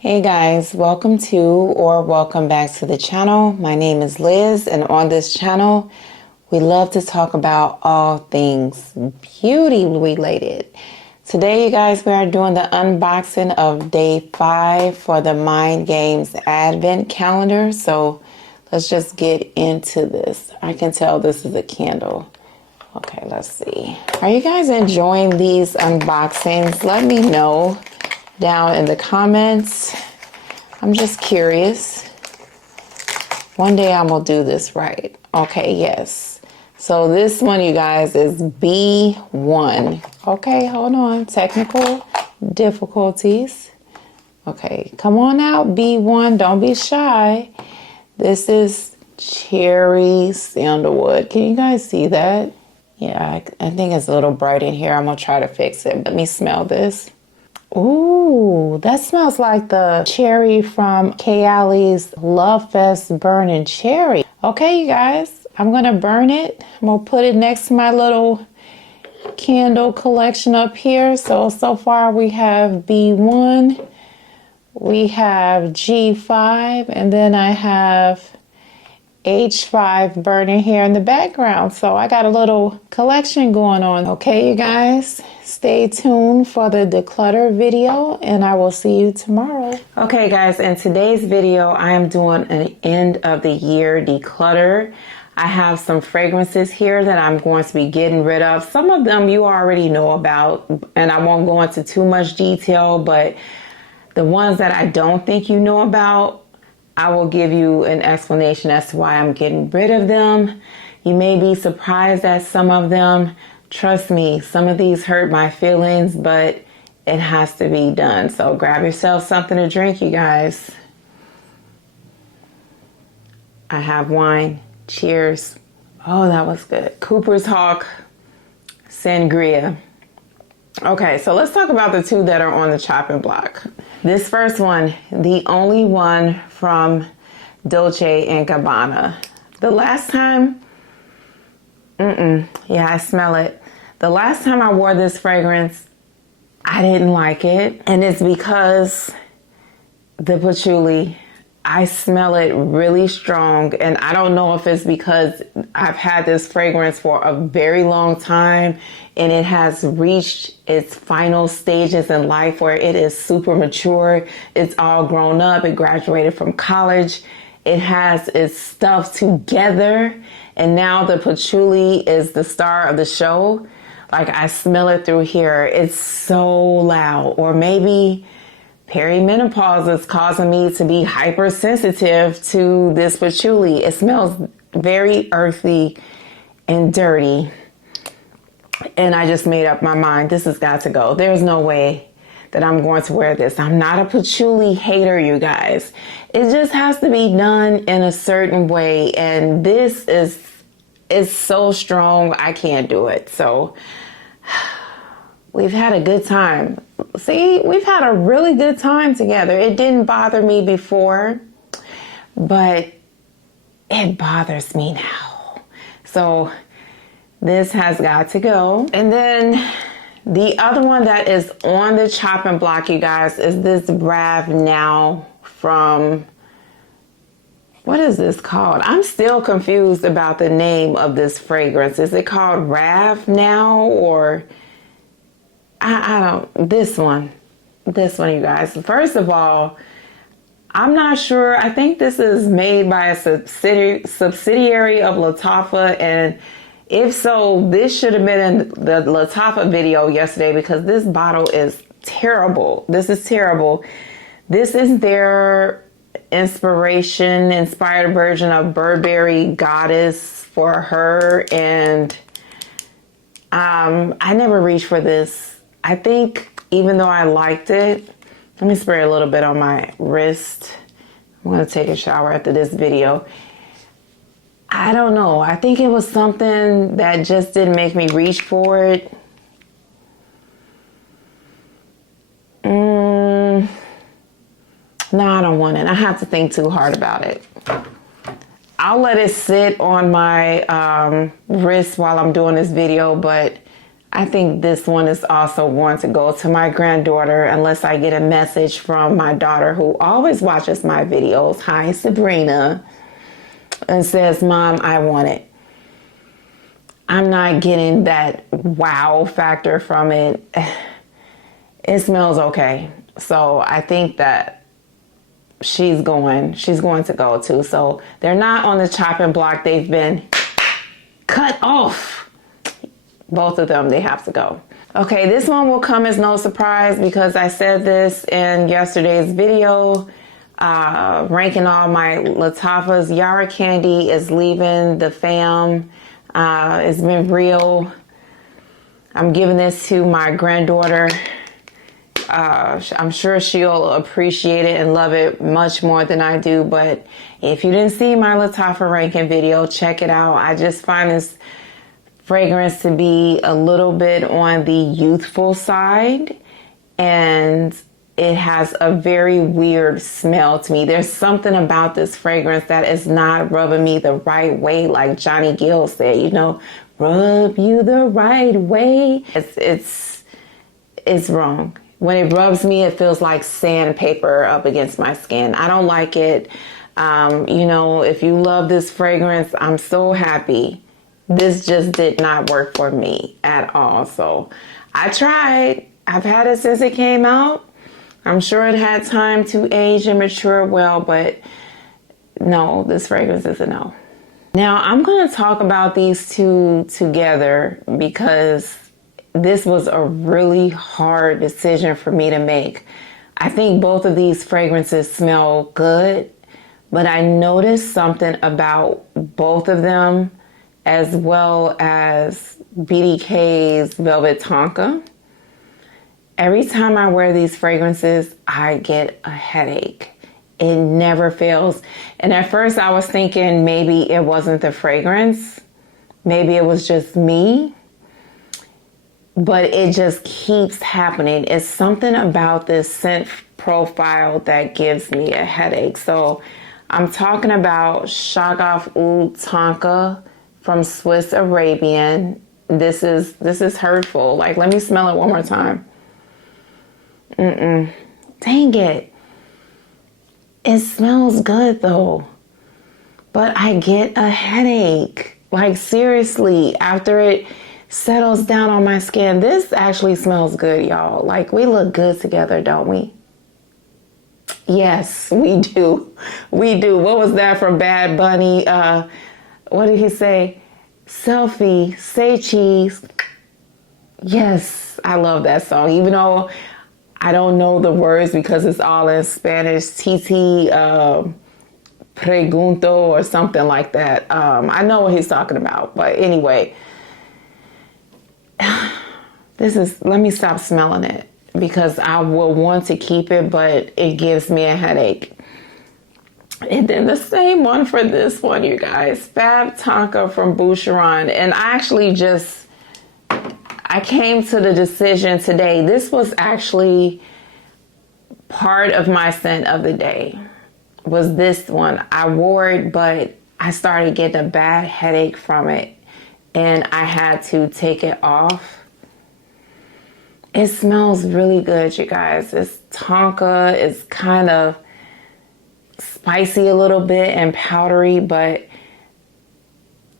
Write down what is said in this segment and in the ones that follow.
Hey guys, welcome to or welcome back to the channel. My name is Liz, and on this channel we love to talk about all things beauty related. Today you guys, we are doing the unboxing of day 5 for the Mind Games Advent Calendar. So let's just get into this. I can tell this is a candle. Okay, let's see. Are you guys enjoying these unboxings? Let me know down in the comments. I'm just curious. One day I'm gonna do this right. Okay, yes. So this one, you guys, is B1. Okay, hold on. Technical difficulties. Okay, come on out, B1. Don't be shy. This is cherry sandalwood. Can you guys see that? Yeah, I think it's a little bright in here. I'm gonna try to fix it. Let me smell this. Ooh, that smells like the cherry from Kayali's Love Fest Burning Cherry. Okay, you guys, I'm gonna burn it. I'm gonna put it next to my little candle collection up here. So far we have B1, we have G5, and then I have H5 burning here in the background. So I got a little collection going on. Okay, you guys, stay tuned for the declutter video and I will see you tomorrow. Okay guys, in today's video I am doing an end of the year declutter. I have some fragrances here that I'm going to be getting rid of. Some of them you already know about and I won't go into too much detail, but the ones that I don't think you know about, I will give you an explanation as to why I'm getting rid of them. You may be surprised at some of them. Trust me, some of these hurt my feelings, but it has to be done. So grab yourself something to drink, you guys. I have wine. Cheers. Oh, that was good. Cooper's Hawk Sangria. Okay, so let's talk about the two that are on the chopping block. This first one, the only one from Dolce & Gabbana. The last time, yeah, I smell it. The last time I wore this fragrance, I didn't like it. And it's because the patchouli, I smell it really strong. And I don't know if it's because I've had this fragrance for a very long time and it has reached its final stages in life where it is super mature. It's all grown up. It graduated from college. It has its stuff together. And now the patchouli is the star of the show. Like I smell it through here. It's so loud. Or maybe perimenopause is causing me to be hypersensitive to this patchouli. It smells very earthy and dirty. And I just made up my mind. This has got to go. There's no way that I'm going to wear this. I'm not a patchouli hater, you guys. It just has to be done in a certain way. And this is so strong. I can't do it. So we've had a good time. See, we've had a really good time together. It didn't bother me before, but it bothers me now. So this has got to go. And then the other one that is on the chopping block, you guys, is this Rave Now from, what is this called? I'm still confused about the name of this fragrance. Is it called Rave Now or I don't, this one, you guys. First of all, I'm not sure. I think this is made by a subsidiary of Lataffa, and if so, this should have been in the Lataffa video yesterday because this bottle is terrible. This is terrible. This is their inspired version of Burberry Goddess for Her, and I never reached for this. I think even though I liked it, let me spray a little bit on my wrist. I'm going to take a shower after this video. I don't know. I think it was something that just didn't make me reach for it. No, I don't want it. I have to think too hard about it. I'll let it sit on my wrist while I'm doing this video, but I think this one is also going to go to my granddaughter unless I get a message from my daughter who always watches my videos. Hi, Sabrina. And says, Mom, I want it. I'm not getting that wow factor from it. It smells okay. So I think that she's going to go too. So they're not on the chopping block. They've been cut off. Both of them, they have to go. Okay, this one will come as no surprise because I said this in yesterday's video, ranking all my Lataffas. Yara Candy is leaving the fam. It's been real. I'm giving this to my granddaughter. I'm sure she'll appreciate it and love it much more than I do. But if you didn't see my Lataffa ranking video, check it out. I just find this fragrance to be a little bit on the youthful side, and it has a very weird smell to me. There's something about this fragrance that is not rubbing me the right way, like Johnny Gill said, you know, rub you the right way. It's wrong. When it rubs me, it feels like sandpaper up against my skin. I don't like it. You know, if you love this fragrance, I'm so happy. This just did not work for me at all. So I tried. I've had it since it came out. I'm sure it had time to age and mature well, but no, this fragrance is a no. Now I'm going to talk about these two together because this was a really hard decision for me to make. I think both of these fragrances smell good, but I noticed something about both of them, as well as BDK's Velvet Tonka. Every time I wear these fragrances, I get a headache. It never fails. And at first I was thinking maybe it wasn't the fragrance. Maybe it was just me. But it just keeps happening. It's something about this scent profile that gives me a headache. So I'm talking about Shagouf Oud Tonka from Swiss Arabian. This is hurtful. Like, let me smell it one more time. Dang it. It smells good though, but I get a headache. Like, seriously, after it settles down on my skin, this actually smells good, y'all. Like, we look good together, don't we? Yes, we do. We do. What was that from Bad Bunny? What did he say? Selfie, say cheese. Yes, I love that song. Even though I don't know the words because it's all in Spanish. Titi pregunto or something like that. I know what he's talking about. But anyway, let me stop smelling it because I will want to keep it, but it gives me a headache. And then the same one for this one, you guys. Fab Tonka from Boucheron. And I came to the decision today. This was actually part of my scent of the day. Was this one. I wore it, but I started getting a bad headache from it. And I had to take it off. It smells really good, you guys. It's Tonka. It's kind of spicy a little bit and powdery, but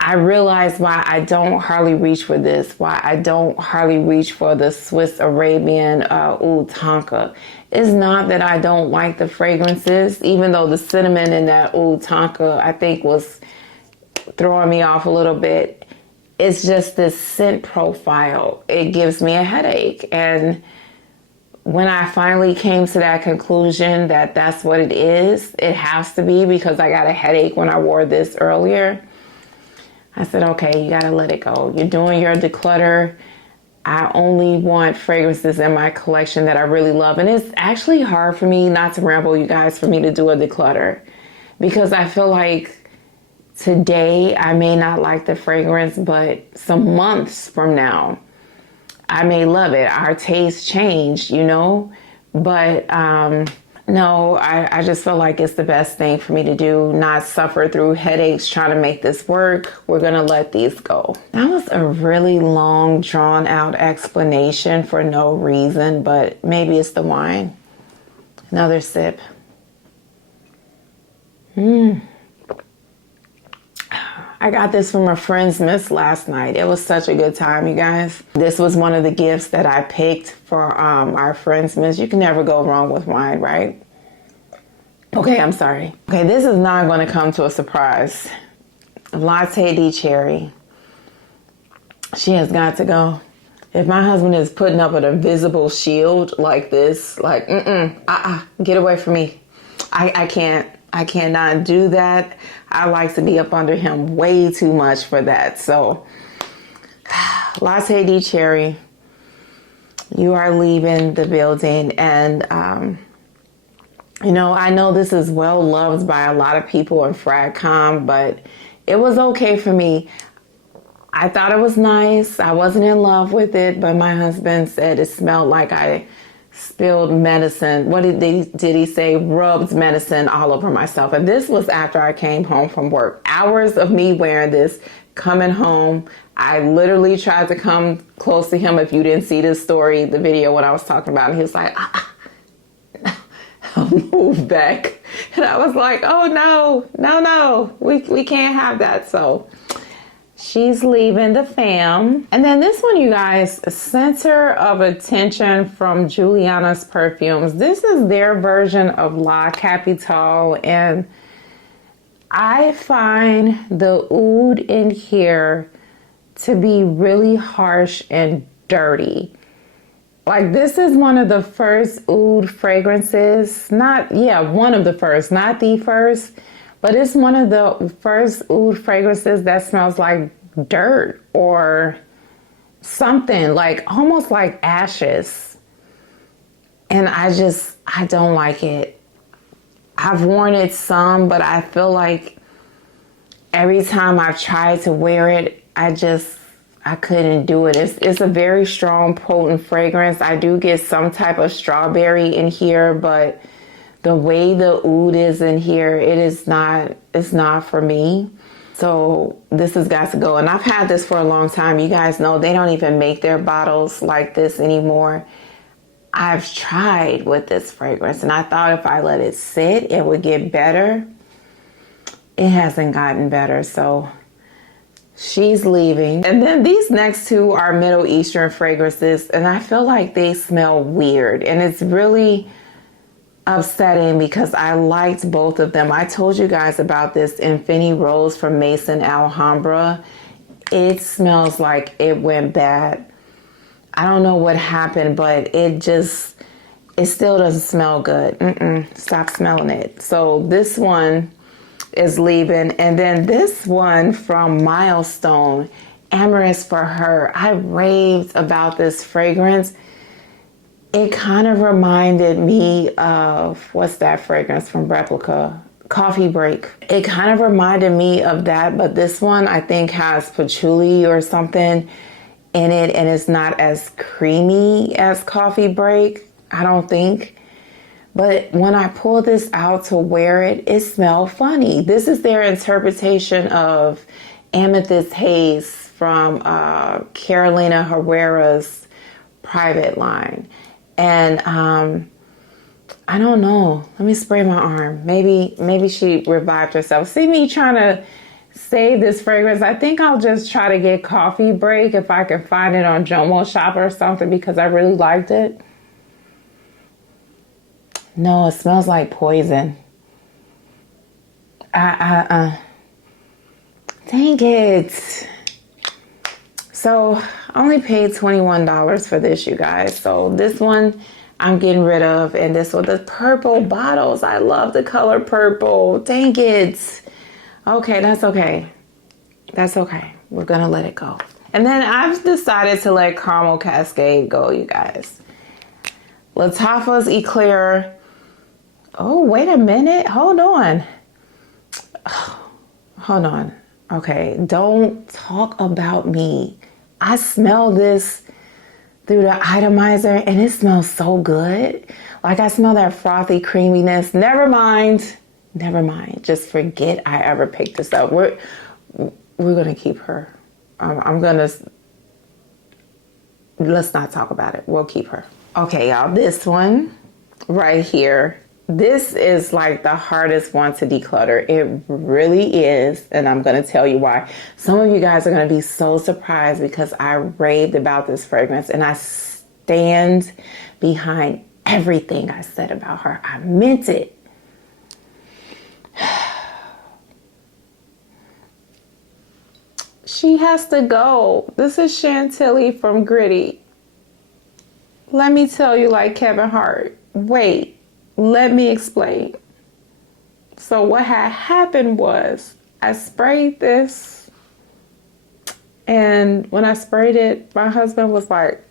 I realized why I don't hardly reach for this, why I don't hardly reach for the Swiss Arabian Oud Tonka. It's not that I don't like the fragrances, even though the cinnamon in that Oud Tonka I think was throwing me off a little bit. It's just this scent profile. It gives me a headache. And when I finally came to that conclusion that that's what it is, it has to be because I got a headache when I wore this earlier. I said, okay, you got to let it go. You're doing your declutter. I only want fragrances in my collection that I really love. And it's actually hard for me, not to ramble you guys, for me to do a declutter because I feel like today I may not like the fragrance, but some months from now, I may love it. Our tastes change, you know, but No, I just feel like it's the best thing for me to do, not suffer through headaches trying to make this work. We're going to let these go. That was a really long, drawn out explanation for no reason, but maybe it's the wine. Another sip. I got this from a friend's miss last night. It was such a good time, you guys. This was one of the gifts that I picked for our friend's miss. You can never go wrong with wine, right? Okay, I'm sorry. Okay, this is not going to come to a surprise. Latte de cherry. She has got to go. If my husband is putting up an invisible shield like this, like, get away from me. I cannot do that. I like to be up under him way too much for that. So, Latte de cherry, you are leaving the building. And, you know, I know this is well loved by a lot of people in FragCom, but it was okay for me. I thought it was nice. I wasn't in love with it, but my husband said it smelled like I spilled medicine. What did he say? Rubbed medicine all over myself. And this was after I came home from work. Hours of me wearing this, coming home. I literally tried to come close to him. If you didn't see this story, the video, what I was talking about, and he was like, I'll move back. And I was like, oh no, we can't have that. So she's leaving the fam. And then this one, you guys, Center of Attention from Juliana's Perfumes. This is their version of La Capitale. And I find the oud in here to be really harsh and dirty. Like, this is one of the first oud fragrances. One of the first, not the first. But it's one of the first oud fragrances that smells like dirt or something, like almost like ashes. And I don't like it. I've worn it some, but I feel like every time I've tried to wear it, I couldn't do it. It's a very strong, potent fragrance. I do get some type of strawberry in here, but the way the oud is in here, it's not for me. So this has got to go. And I've had this for a long time. You guys know they don't even make their bottles like this anymore. I've tried with this fragrance and I thought if I let it sit, it would get better. It hasn't gotten better. So she's leaving. And then these next two are Middle Eastern fragrances. And I feel like they smell weird. And it's really upsetting because I liked both of them. I told you guys about this Infini Rose from Maison Alhambra. It smells like it went bad. I don't know what happened, but it still doesn't smell good. Stop smelling it. So this one is leaving. And then this one from Milestone, Amorous For Her. I raved about this fragrance. It kind of reminded me of, what's that fragrance from Replica? Coffee Break. It kind of reminded me of that, but this one I think has patchouli or something in it, and it's not as creamy as Coffee Break, I don't think. But when I pull this out to wear it, it smelled funny. This is their interpretation of Amethyst Haze from Carolina Herrera's private line. And I don't know. Let me spray my arm. Maybe she revived herself. See me trying to save this fragrance. I think I'll just try to get Coffee Break if I can find it on Jomo Shop or something because I really liked it. No, it smells like poison. Dang it. So I only paid $21 for this, you guys. So this one I'm getting rid of. And this one, the purple bottles. I love the color purple. Dang it. Okay, that's okay. That's okay. We're going to let it go. And then I've decided to let Carmel Cascade go, you guys. Lataffa's Eclair. Oh, wait a minute. Hold on. Hold on. Okay, don't talk about me. I smell this through the itomizer, and it smells so good. Like I smell that frothy creaminess. Never mind. Never mind. Just forget I ever picked this up. We're gonna keep her. Let's not talk about it. We'll keep her. Okay, y'all, this one right here. This is like the hardest one to declutter. It really is. And I'm going to tell you why. Some of you guys are going to be so surprised because I raved about this fragrance and I stand behind everything I said about her. I meant it. She has to go. This is Chantilly from Gritti. Let me tell you like Kevin Hart. Wait. Let me explain. So what had happened was I sprayed this, and when I sprayed it, my husband was like,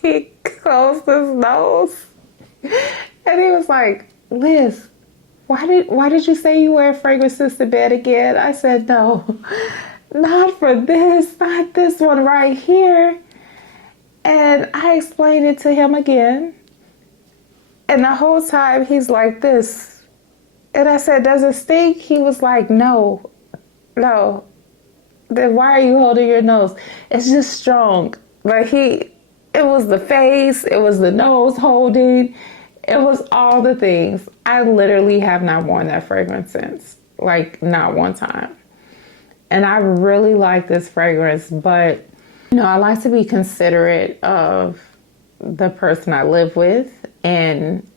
he closed his nose, and he was like, Liz, why did you say you wear fragrances to bed again? I said, no, not for this, not this one right here. And I explained it to him again. And the whole time he's like this. And I said, does it stink? He was like, no. Then why are you holding your nose? It's just strong. Like it was the face, it was the nose holding, it was all the things. I literally have not worn that fragrance since. Like not one time. And I really like this fragrance, but I like to be considerate of the person I live with. And,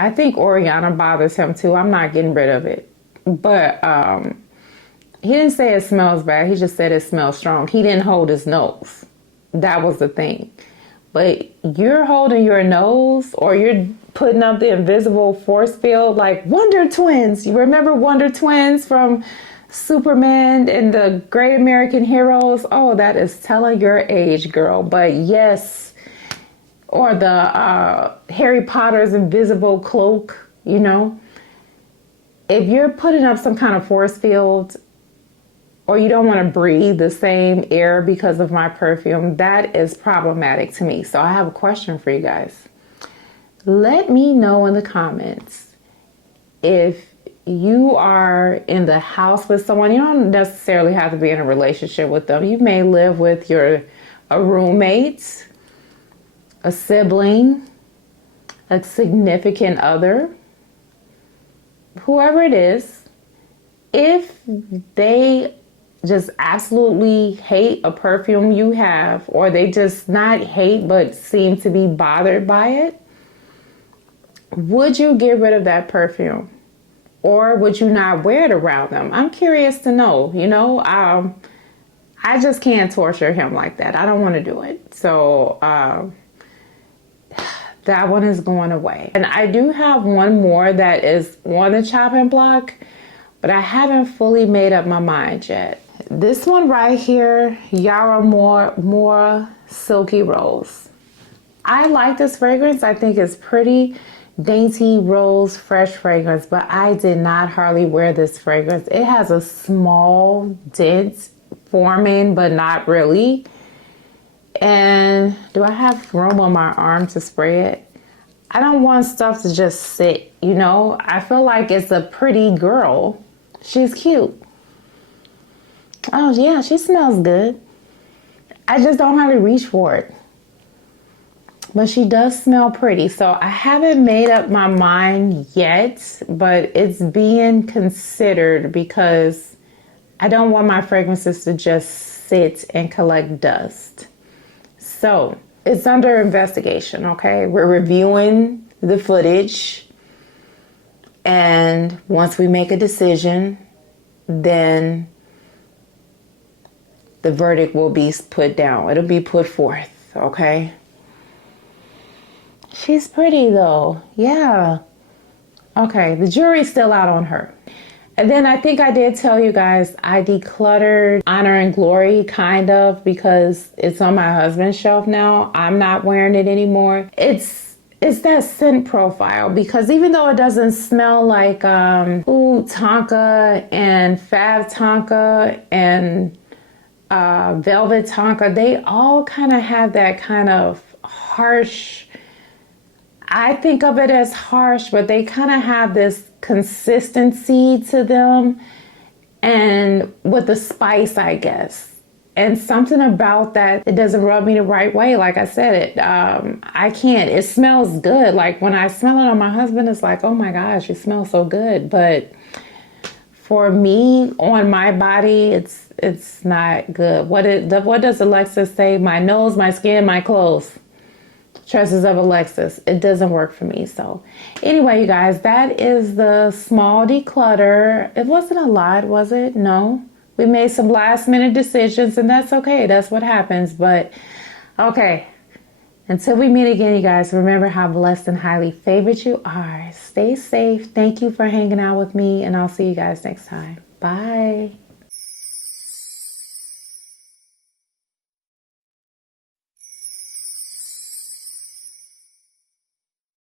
I think Oriana bothers him too. I'm not getting rid of it. But he didn't say it smells bad. He just said it smells strong. He didn't hold his nose. That was the thing. But you're holding your nose or you're putting up the invisible force field like Wonder Twins. You remember Wonder Twins from Superman and the Great American Heroes? Oh, that is telling your age, girl. But yes. Or the Harry Potter's invisible cloak, If you're putting up some kind of force field or you don't want to breathe the same air because of my perfume, that is problematic to me. So I have a question for you guys. Let me know in the comments if you are in the house with someone. You don't necessarily have to be in a relationship with them. You may live with a roommate, a sibling, a significant other, whoever it is. If they just absolutely hate a perfume you have, or they just not hate but seem to be bothered by it, would you get rid of that perfume? Or would you not wear it around them? I'm curious to know, I just can't torture him like that. I don't want to do it. So, that one is going away. And I do have one more that is on the chopping block, but I haven't fully made up my mind yet. This one right here, Yara more Silky Rose. I like this fragrance. I think it's pretty dainty rose fresh fragrance, but I did not hardly wear this fragrance. It has a small dent forming, but not really. And do I have room on my arm to spray it? I don't want stuff to just sit, I feel like it's a pretty girl. She's cute. Oh yeah, she smells good. I just don't have to reach for it. But she does smell pretty. So I haven't made up my mind yet, but it's being considered because I don't want my fragrances to just sit and collect dust. So it's under investigation, okay? We're reviewing the footage. And once we make a decision, then the verdict will be put down. It'll be put forth, okay? She's pretty though, yeah. Okay, the jury's still out on her. And then I think I did tell you guys I decluttered Honor and Glory, kind of, because it's on my husband's shelf now. I'm not wearing it anymore. It's that scent profile, because even though it doesn't smell like Oud Tonka and Feve Tonka and Velvet Tonka, they all kind of have that kind of harsh, I think of it as harsh, but they kind of have this consistency to them and with the spice, I guess. And something about that, it doesn't rub me the right way. Like I said, I can't. It smells good. Like when I smell it on my husband, it's like, oh my gosh, it smells so good. But for me, on my body, it's not good. What does Alexis say? My nose, my skin, my clothes. Tresses of Alexis. It doesn't work for me. So anyway, you guys, that is the small declutter. It wasn't a lot, was it? No. We made some last minute decisions, and that's okay. That's what happens. But okay, until we meet again, you guys, remember how blessed and highly favored you are. Stay safe. Thank you for hanging out with me, and I'll see you guys next time. Bye.